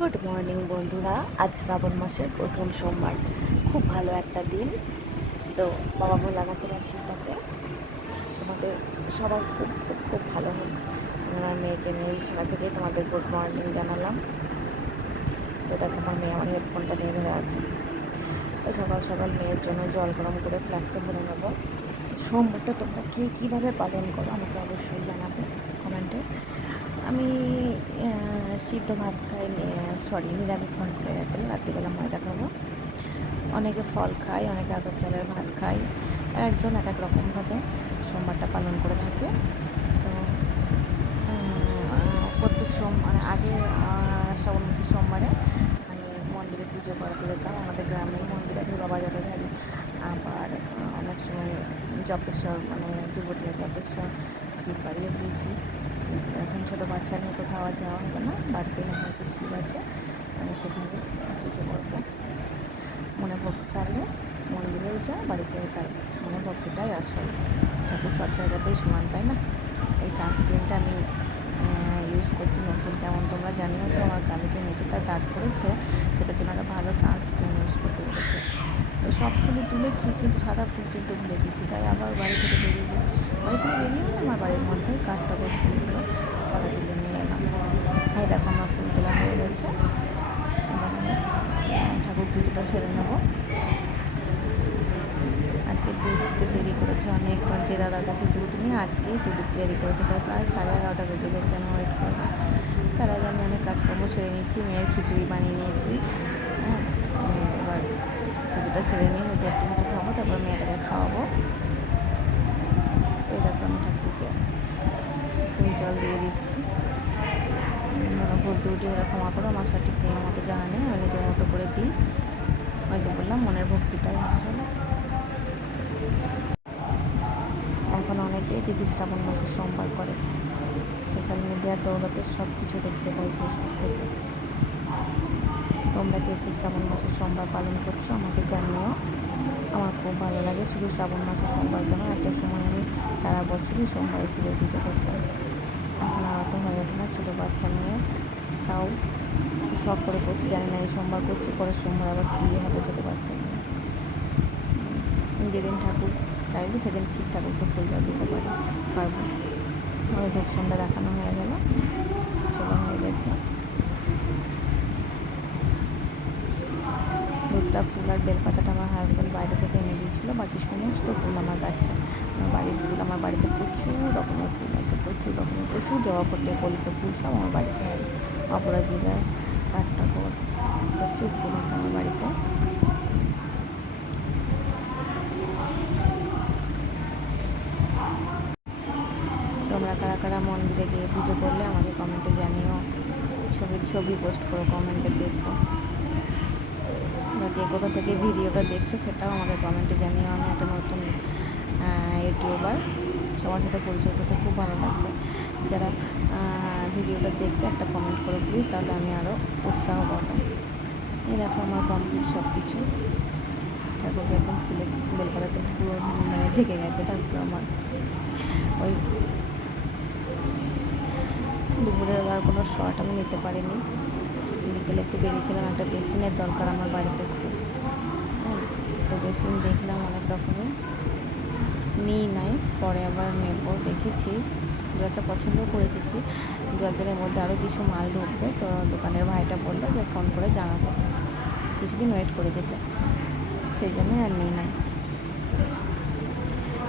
Good morning বন্ধুরা। আজ শ্রাবণ মাসের প্রথম সোমবার, খুব ভালো একটা দিন। তো বাবা ভোলানাথের আশীর্বাদে তোমাদের সবার খুব খুব খুব ভালো হোক। আমার মেয়েকে নিয়ে বিছানা থেকে তোমাদের গুড মর্নিং জানালাম। তো দেখো আমার মেয়ে আমার হেডফোনটা নিয়ে ধরে আছে। তো সকাল সকাল মেয়ের জন্য জল গরম করে ফ্ল্যাক্সে ভরে নেবো। সোমবারটা তোমরা কে কীভাবে পালন করো আমাকে অবশ্যই জানাবে কমেন্টে। আমি সিদ্ধ ভাত খাই, নিরামিষ ভাত খাই। এখন রাত্রিবেলা ময়দা খাবো। অনেকে ফল খায়, অনেকে আতপ চালের ভাত খায়, একজন এক এক রকমভাবে সোমবারটা পালন করে থাকে। তো প্রত্যেক মানে আগে শ্রাবণ মাসের সোমবারে আমি মন্দিরে পুজো করাতে যেতাম। আমাদের গ্রামের মন্দিরে বাবা জটাধারী। আবার অনেক সময় জপেশ্বর, মানে যুবতীরা জপেশ্বর শিব বাড়িও গিয়েছি। কিন্তু এখন ছোটো বাচ্চা নিয়ে কোথাও আর যাওয়া হবে না। বাড়িতে হয়তো শিব আছে, আমি সেখানে পুজো করবো। মনে ভক্তি থাকলে মন্দিরেও যা, বাড়িতেও তাই। মনে ভক্তিটাই আসল। ঠাকুর সব জায়গাতেই সমান, তাই না? এই সানস্ক্রিনটা আমি ইউজ করছি নতুন, কেমন তোমরা জানিও। তো আমার গালে যে নিচেটা দাগ পড়েছে, সেটার জন্য একটা ভালো সানস্ক্রিন ইউজ করতে বলেছে। তো সব ফুলই তুলেছি, কিন্তু সাদা ফুল তুলতে ভুলে গেছি। তাই আবার বাড়ি থেকে বেরিয়ে আমার বাড়ির মধ্যে কাঠটাকের ফুলগুলো তারা তুলে নিয়ে এলাম। এই দেখো আমার ফুল তোলা হয়ে গেছে। এবার আমি ঠাকুর পুজোটা সেরে নেবো। আজকে দুধ দিতে দেরি করেছে অনেকবার, যে দাদার কাছে দুধ নিয়ে আজকেই দুধ দিতে দেরি করেছে। তাই প্রায় 11:30 বেজে গেছে। আমি ওয়েট করবো। তার আগে আমি অনেক কাজকর্ম সেরে নিচ্ছি। মেয়ের খিচুড়ি বানিয়ে নিয়েছি। হ্যাঁ, এবার পুজোটা সেরে নিয়ে নিজে একটু কিছু খাবো, তারপর মেয়েটাকে খাওয়াবো। তো দেখো আমি ঠাকুরকে ফুল জল দিয়ে দিচ্ছি। ভুল দুটি ওরা ক্ষমা করো, আমার সঠিক নিয়ম মতো জানা নেই, আমি নিজের মতো করে দিই। ওই যে বললাম, মনের ভক্তিটাই আসলে। এখন অনেকেই দিদি শ্রাবণ মাসে সোমবার করে। সোশ্যাল মিডিয়ার দৌলতে সব কিছু দেখতে পাই ফেসবুক থেকে। তোমরা কে কি শ্রাবণ মাসের সোমবার পালন করছো আমাকে জানিও। আমার খুব ভালো লাগে। শুধু শ্রাবণ মাসের সোমবার কেন, একটা সময় আমি সারা বছরই সোমবারে শিবের পুজো করতাম। এখন আর অত হয়ে ওঠে না ছোটো বাচ্চা নিয়ে। তাও শখ করে করছি, জানি না এই সোমবার করছি, পরের সোমবার আবার কী হবে ছোটো বাচ্চা নিয়ে। যেদিন ঠাকুর চাইবে সেদিন ঠিক ঠাকুরকে ফুল জল দিতে পারবো। ওই ধূপ সন্ধ্যা দেখানো হয়ে গেল, চলা হয়ে গেছে। দুধটা ফুল আর বেলপাতাটা আমার হাজব্যান্ড বাইরে থেকে এনে দিয়েছিলো। বাকি সমস্ত ফুল আমার গাছে, আমার বাড়ির ফুল। আমার বাড়িতে প্রচুর রকমের ফুল আছে, প্রচুর জবা ফুটে, কলিকা ফুল সব আমার বাড়িতে হয়। অপরাজিতা, কাঠঠাকুর, প্রচুর ফুল আছে আমার বাড়িতে। তোমরা কারা কারা মন্দিরে গিয়ে পুজো করলে আমাকে কমেন্টে জানিও। ছবি পোস্ট করো, কমেন্টে দেখবো। বা কে কোথা থেকে ভিডিওটা দেখছো সেটাও আমাকে কমেন্টে জানিও। আমি একটা নতুন ইউটিউবার, সবার সাথে পরিচয় করতে খুব ভালো লাগবে। যারা ভিডিওটা দেখবে একটা কমেন্ট করো প্লিজ, তাহলে আমি আরও উৎসাহ পাবো। এই দেখো আমার কমপ্লিট সব কিছু। ঠাকুরকে একদম ফুলে বেলপাতাতে পুরো মানে ঢেকে গেছে ঠাকুর আমার। ওই দুপুরের আর কোনো শট আমি নিতে পারিনি। বিকেলে একটু বেরিয়েছিলাম, একটা বেসিনের দরকার আমার বাড়িতে খুব। হ্যাঁ, তো বেসিন দেখলাম অনেক রকমের, নাই, পরে আবার নেব। দেখেছি, দু একটা পছন্দ করে এসেছি। দু একদিনের মধ্যে আরও কিছু মাল ঢুকবে। তো দোকানের ভাইটা বললো যে ফোন করে জানাবো, কিছুদিন ওয়েট করে যেতে, সেই জন্যই আর নাই।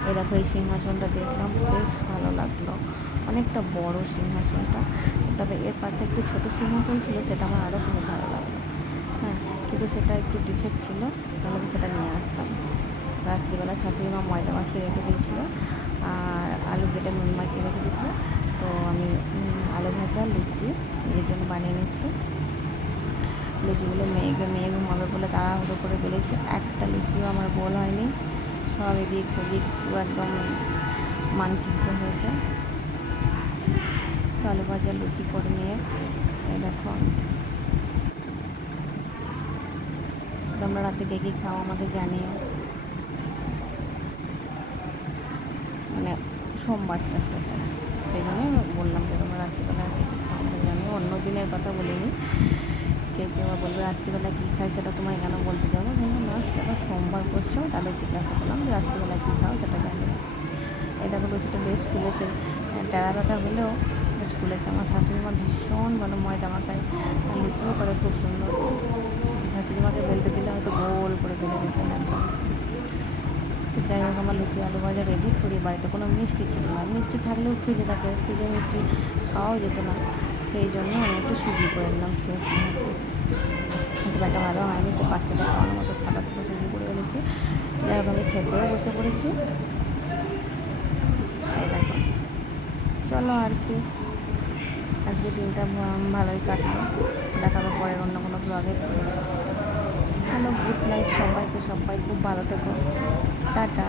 এই দেখো এই সিংহাসনটা দেখলাম, বেশ ভালো লাগলো। অনেকটা বড় সিংহাসনটা, তবে এর পাশে একটু ছোটো সিংহাসন ছিল, সেটা আমার আরও খুব ভালো লাগলো। হ্যাঁ, কিন্তু সেটা একটু ডিফেক্ট ছিল, তাহলে আমি সেটা নিয়ে আসতাম। রাত্রিবেলা শাশুড়ি মা ময়দা মাখিয়ে রেখে দিয়েছিলো আর আলু কেটে নুন মাখিয়ে রেখে দিয়েছিলো। তো আমি আলু ভাজা লুচি নিজের জন্য বানিয়ে নিচ্ছি। লুচিগুলো মেয়ে ঘুমাবে বলে তাড়াহুড়ো করে বেলেছি। একটা লুচিও আমার গোল হয়নি, সব এদিক সেদিক পুরো একদম মানচিত্র হয়েছে। আলু ভাজা লুচি করে নিয়ে এই দেখো। তোমরা রাতে কে কী খাও আমাকে জানিও। মানে সোমবারটা স্পেশাল, সেই জন্যই বললাম যে তোমরা রাত্রিবেলা কে কী খাও আমাকে জানিও। অন্য দিনের কথা বলিনি। কেউ কেউ আবার বলবে রাত্রিবেলা কী খাই সেটা তোমায় কেন বলতে যাবো, কিন্তু না সেটা সোমবার করছো তাদের জিজ্ঞাসা করলাম যে রাত্রিবেলা কী খাও সেটা জানি না। এটা লুচিটা বেশ ফুলেছে, টেরা বেঁকা হলেও বেশ ফুলেছে। আমার শাশুড়ি মা ভীষণ ভালো ময়দা মাখায়, লুচিও করে খুব সুন্দর। শাশুড়ি মাকে বেলতে দিলে হয়তো গোল করে বেলে দিতেন একদম। তো যাই হোক, আমার লুচি আলু ভাজা রেডি। ফুরি বাড়িতে কোনো মিষ্টি ছিল না, মিষ্টি থাকলেও ফ্রিজে থাকে, ফ্রিজে মিষ্টি খাওয়াও যেত না, সেই জন্য আমি একটু সুজি করে নিলাম শেষ মুহূর্তে। খুব একটা ভালো হয়নি, সে বাচ্চাদের খাওয়ানোর মতো সাদা সাদা সুজি করে ফেলেছি। যাই হোক, আমি খেতেও বসে পড়েছি। এই দেখো, চলো আর কি, আজকে দিনটা ভালোই কাটলো। দেখাবো পরের অন্য কোনো ব্লগে। চলো, গুড নাইট সবাইকে, সবাই খুব ভালো থেকো, টাটা।